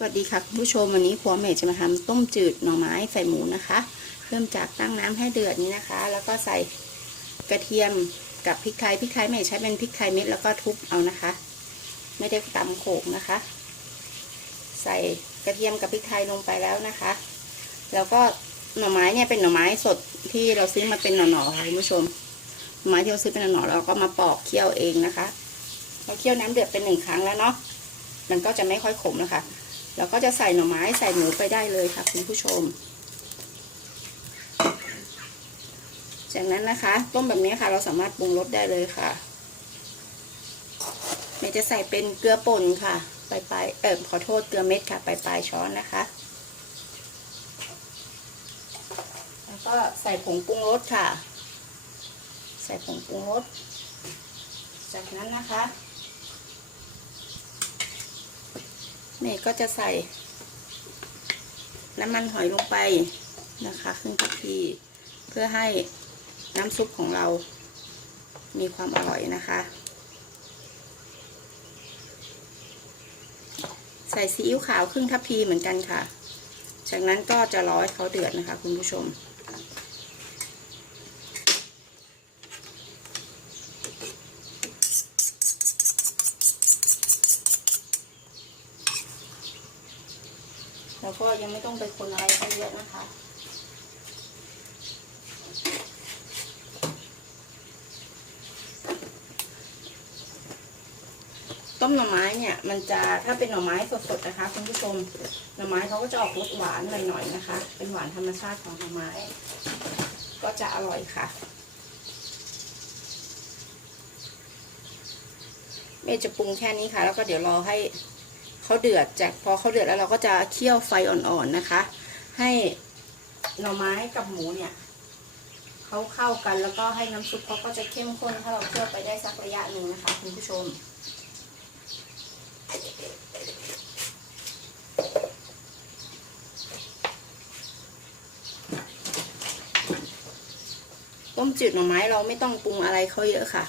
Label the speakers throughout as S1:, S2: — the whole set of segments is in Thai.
S1: สวัสดีค่ะคุณผู้ชมวันนี้ครัวเมย์จะมาทำต้มจืดหน่อไม้ใส่หมูนะคะ เริ่มจากตั้งน้ำให้เดือดนี้นะคะ แล้วก็ใส่กระเทียมกับพริกไทยพริกไทยเมย์ใช้เป็นพริกไทยเม็ดแล้วก็ทุบเอานะคะ ไม่ได้ตำโขกนะคะ ใส่กระเทียมกับพริกไทยลงไปแล้วนะคะ แล้วก็หน่อไม้เนี่ยเป็นหน่อไม้สดที่เราซื้อมาเป็นหน่อๆค่ะคุณผู้ชมหน่อไม้ที่เราซื้อเป็นหน่อๆเราก็มาปอกเคี่ยวเองนะคะเราเคี่ยวน้ำเดือดเป็นหนึ่งครั้งแล้วเนาะมันก็จะไม่ค่อยขมนะคะ แล้วก็จะใส่หน่อไม้ใส่หมูไปได้เลยค่ะคุณผู้ชม จากนั้นนะคะ ต้มแบบนี้ค่ะเราสามารถปรุงรสได้เลยค่ะเมย์จะใส่เป็นเกลือป่นค่ะปลายปลายเออขอโทษเกลือเม็ดค่ะปลายปลายช้อนนะคะ แล้วก็ใส่ผงปรุงรสค่ะ ใส่ผงปรุงรส จากนั้นนะคะ เมย์ก็จะใส่น้ำมันหอยลงไปนะคะครึ่งทัพพีเพื่อให้น้ำซุปของเรามีความอร่อยนะคะ ใส่ซีอิ๊วขาวครึ่งทัพพีเหมือนกันค่ะ จากนั้นก็จะรอให้เขาเดือดนะคะคุณผู้ชม แล้วก็ยังไม่ต้องไปคนอะไรให้เยอะนะคะต้มหน่อไม้เนี่ยมันจะถ้าเป็นหน่อไม้สดๆนะคะคุณผู้ชมหน่อไม้เขาก็จะออกรสหวานหน่อยๆนะคะ เป็นหวานธรรมชาติของหน่อไม้ ก็จะอร่อยค่ะเมย์จะปรุงแค่นี้ค่ะ แล้วก็เดี๋ยวรอให้ เขาเดือดจากพอเขาเดือดแล้วเราก็จะเคี่ยวไฟอ่อนๆนะคะ ให้หน่อไม้กับหมูเนี่ยเขาเข้ากันแล้วก็ให้น้ำซุปเขาก็จะเข้มข้น ถ้าเราเคี่ยวไปได้สักระยะหนึ่งนะคะคุณผู้ชม ต้มจืดหน่อไม้เราไม่ต้องปรุงอะไรเขาเยอะค่ะ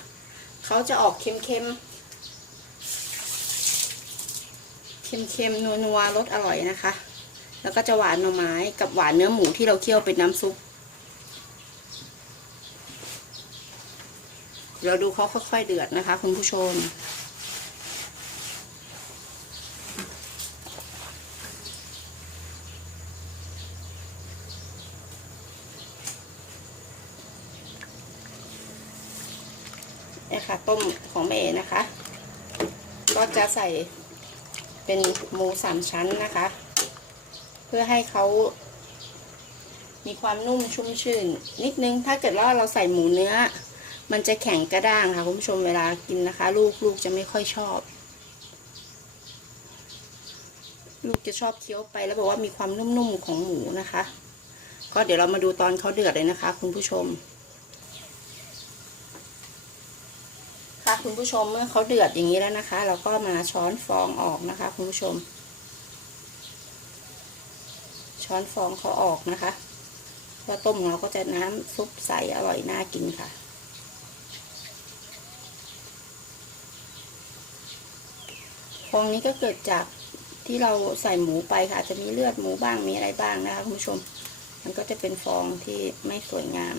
S1: เขาจะออกเค็มๆ เค็มๆนัวๆรสอร่อยนะคะ แล้วก็จะหวานหน่อไม้กับหวานเนื้อหมูที่เราเคี่ยวเป็นน้ำซุปเราดูเขาค่อยๆเดือดนะคะ คุณผู้ชม เนี่ยค่ะ ต้มของแม่นะคะ ก็จะใส่ เป็นหมูสามชั้นนะคะ เพื่อให้เขามีความนุ่มชุ่มชื่น นิดนึงถ้าเกิดว่าเราใส่หมูเนื้อ มันจะแข็งกระด้างค่ะคุณผู้ชมเวลากินนะคะ ลูกลูกจะไม่ค่อยชอบ ลูกจะชอบเคี้ยวไปแล้วบอกว่ามีความนุ่มๆของหมูนะคะ ก็เดี๋ยวเรามาดูตอนเขาเดือดเลยนะคะ คุณผู้ชม คุณผู้ชมเมื่อเขาเดือดอย่างนี้แล้วนะคะ เราก็มาช้อนฟองออกนะคะ คุณผู้ชม ช้อนฟองเขาออกนะคะพอต้มเราก็จะน้ำซุปใสอร่อยน่ากินค่ะฟองนี้ก็เกิดจากที่เราใส่หมูไปค่ะ จะมีเลือดหมูบ้างมีอะไรบ้างนะคะ คุณผู้ชม มันก็จะเป็นฟองที่ไม่สวยงาม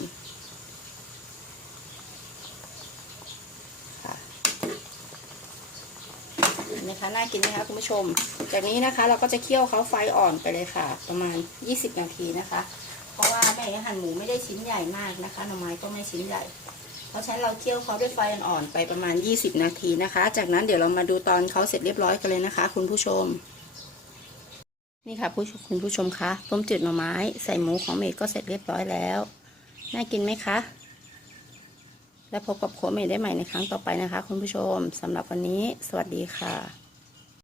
S1: นะคะ น่ากินไหมคะคุณผู้ชม จากนี้นะคะเราก็จะเคี่ยวเขาไฟอ่อนไปเลยค่ะ ประมาณ 20 นาทีนะคะ เพราะว่าแม่หั่นหมูไม่ได้ชิ้นใหญ่มากนะคะหน่อไม้ก็ไม่ชิ้นใหญ่ เพราะฉะนั้นเราเคี่ยวเขาด้วยไฟอ่อนๆไปประมาณ 20 นาทีนะคะ จากนั้นเดี๋ยวเรามาดูตอนเขาเสร็จเรียบร้อยกันเลยนะคะ คุณผู้ชม นี่ค่ะผู้คุณผู้ชมคะต้มจืดหน่อไม้ใส่หมูของเมย์ก็เสร็จเรียบร้อยแล้ว น่ากินไหมคะแล้วพบกับโครัวเมย์ได้ใหม่ในครั้งต่อไปนะคะคุณผู้ชมสำหรับวันนี้ สวัสดีค่ะ